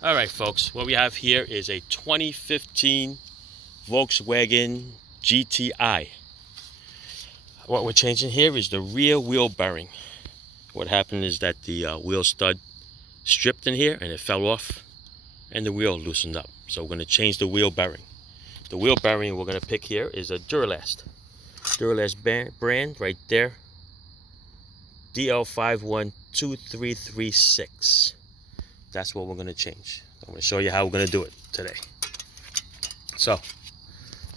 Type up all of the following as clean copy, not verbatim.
All right, folks, what we have here is a 2015 Volkswagen GTI. What we're changing here is the rear wheel bearing. What happened is that the wheel stud stripped in here and it fell off and the wheel loosened up. So we're going to change the wheel bearing. The wheel bearing we're going to pick here is a Duralast. Duralast brand right there. DL512336. That's what we're going to change. I'm going to show you how we're going to do it today. So,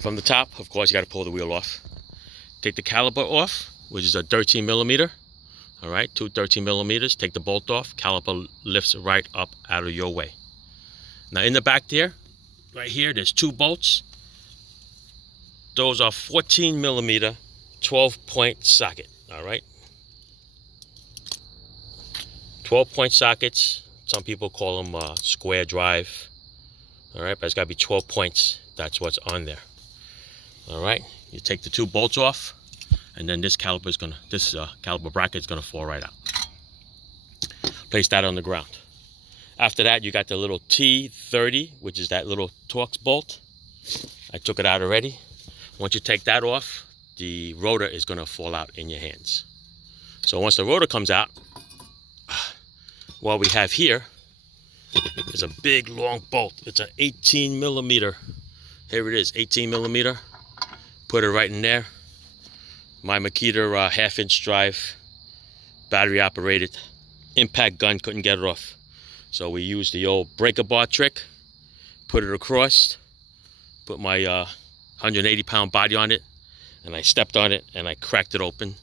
from the top, of course, you got to pull the wheel off. Take the caliper off, which is a 13 millimeter. All right, two 13 millimeters. Take the bolt off. Caliper lifts right up out of your way. Now, in the back there, right here, there's two bolts. Those are 14 millimeter, 12-point socket. All right, 12-point sockets. Some people call them square drive. All right, but it's got to be 12 points. That's what's on there. All right, you take the two bolts off, and then this caliper bracket is gonna fall right out. Place that on the ground. After that, you got the little T30, which is that little Torx bolt. I took it out already. Once you take that off, the rotor is gonna fall out in your hands. So once the rotor comes out, what we have here is a big long bolt. It's an 18 millimeter. Here it is, 18 millimeter. Put it right in there. My Makita half-inch drive, battery operated. Impact gun, couldn't get it off. So we used the old breaker bar trick. Put it across. Put my 180-pound body on it. And I stepped on it and I cracked it open.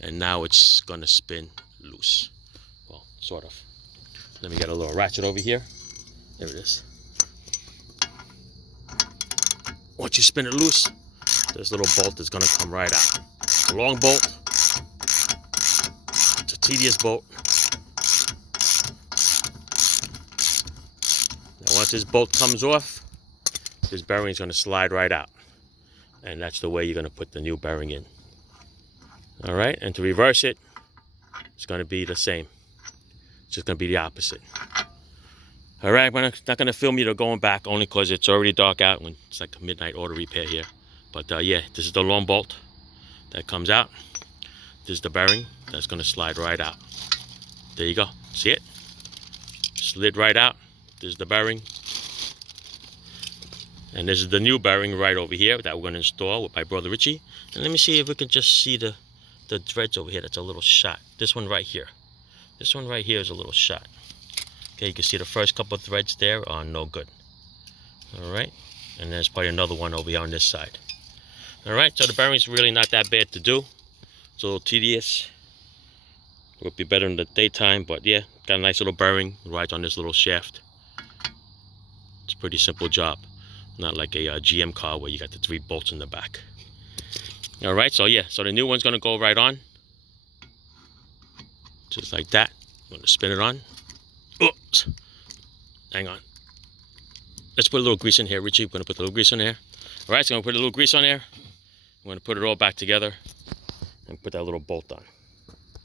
And now it's gonna spin loose. Well, sort of. Let me get a little ratchet over here. There it is. Once you spin it loose, this little bolt is gonna come right out. It's a long bolt. It's a tedious bolt. Now once this bolt comes off, this bearing is gonna slide right out. And that's the way you're gonna put the new bearing in. All right, and to reverse it, it's gonna be the same. It's just gonna be the opposite. All right, I'm not gonna film you going back only because it's already dark out when it's like a midnight auto repair here. But yeah, this is the long bolt that comes out. This is the bearing that's gonna slide right out. There you go, see it? Slid right out. This is the bearing. And this is the new bearing right over here that we're gonna install with my brother Richie. And let me see if we can just see the threads over here that's a little shot. This one right here. This one right here is a little shot. Okay, you can see the first couple of threads there are no good. All right, and there's probably another one over here on this side. All right, so the bearing's really not that bad to do. It's a little tedious. It would be better in the daytime, but yeah, got a nice little bearing right on this little shaft. It's a pretty simple job. Not like a GM car where you got the 3 bolts in the back. All right, so yeah, so the new one's gonna go right on. Just like that. I'm gonna spin it on. Oops. Hang on. Let's put a little grease in here, Richie. We're gonna put a little grease on there. All right, so I'm gonna put a little grease on there. I'm gonna put it all back together and put that little bolt on.